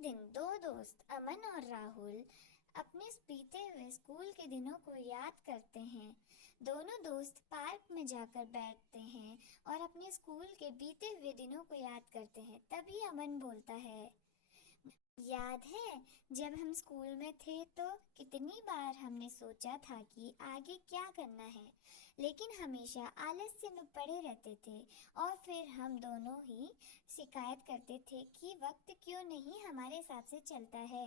दिन दो दोस्त अमन और राहुल अपने बीते हुए स्कूल के दिनों को याद करते हैं। दोनों दोस्त पार्क में जाकर बैठते हैं और अपने स्कूल के बीते हुए दिनों को याद करते हैं। तभी अमन बोलता है, याद है जब हम स्कूल में थे तो कितनी बार हमने सोचा था कि आगे क्या करना है, लेकिन हमेशा आलस्य में पड़े रहते थे और फिर हम दोनों ही शिकायत करते थे कि वक्त क्यों नहीं हमारे हिसाब से चलता है।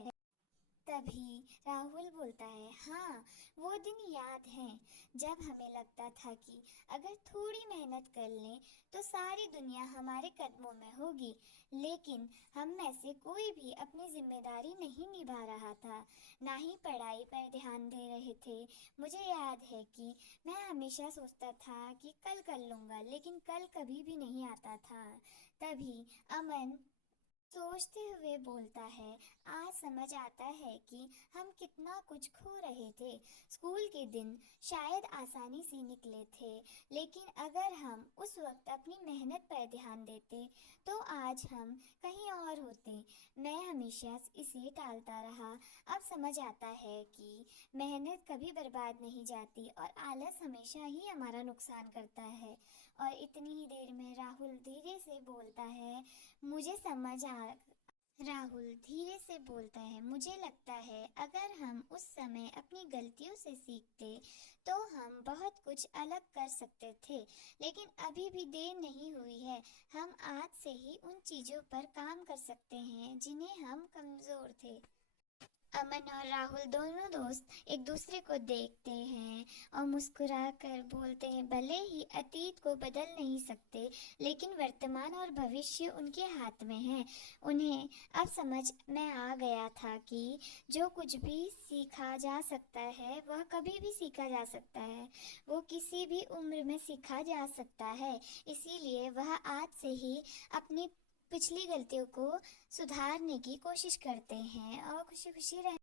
तभी राहुल बोलता है, हाँ, वो दिन याद है जब हमें लगता था कि अगर थोड़ी मेहनत कर लें तो सारी दुनिया हमारे कदमों में होगी, लेकिन हम में से कोई भी अपनी जिम्मेदारी नहीं निभा रहा था, ना ही पढ़ाई पर ध्यान दे रहे थे। मुझे याद है कि मैं हमेशा सोचता था कि कल कर लूँगा, लेकिन कल कभी भी नहीं आता था। तभी अमन सोचते हुए बोलता है, आज समझ आता है कि हम कितना कुछ खो रहे थे। स्कूल के दिन शायद आसानी से निकले थे, लेकिन अगर हम उस वक्त अपनी मेहनत पर ध्यान देते तो आज हम कहीं और होते। मैं हमेशा इसे टालता रहा। अब समझ आता है कि मेहनत कभी बर्बाद नहीं जाती और आलस हमेशा ही हमारा नुकसान करता है। और इतनी ही देर में राहुल धीरे से बोलता है, मुझे समझ आ राहुल धीरे से बोलता है, मुझे लगता है अगर हम उस समय अपनी गलतियों से सीखते तो हम बहुत कुछ अलग कर सकते थे, लेकिन अभी भी देर नहीं हुई है। हम आज से ही उन चीज़ों पर काम कर सकते हैं जिन्हें हम कमज़ोर थे। अमन और राहुल दोनों दोस्त एक दूसरे को देखते हैं और मुस्कुरा कर बोलते हैं, भले ही अतीत को बदल नहीं सकते, लेकिन वर्तमान और भविष्य उनके हाथ में है। उन्हें अब समझ में आ गया था कि जो कुछ भी सीखा जा सकता है वह कभी भी सीखा जा सकता है, वो किसी भी उम्र में सीखा जा सकता है। इसीलिए वह आज से ही अपनी पिछली गलतियों को सुधारने की कोशिश करते हैं और खुशी खुशी रह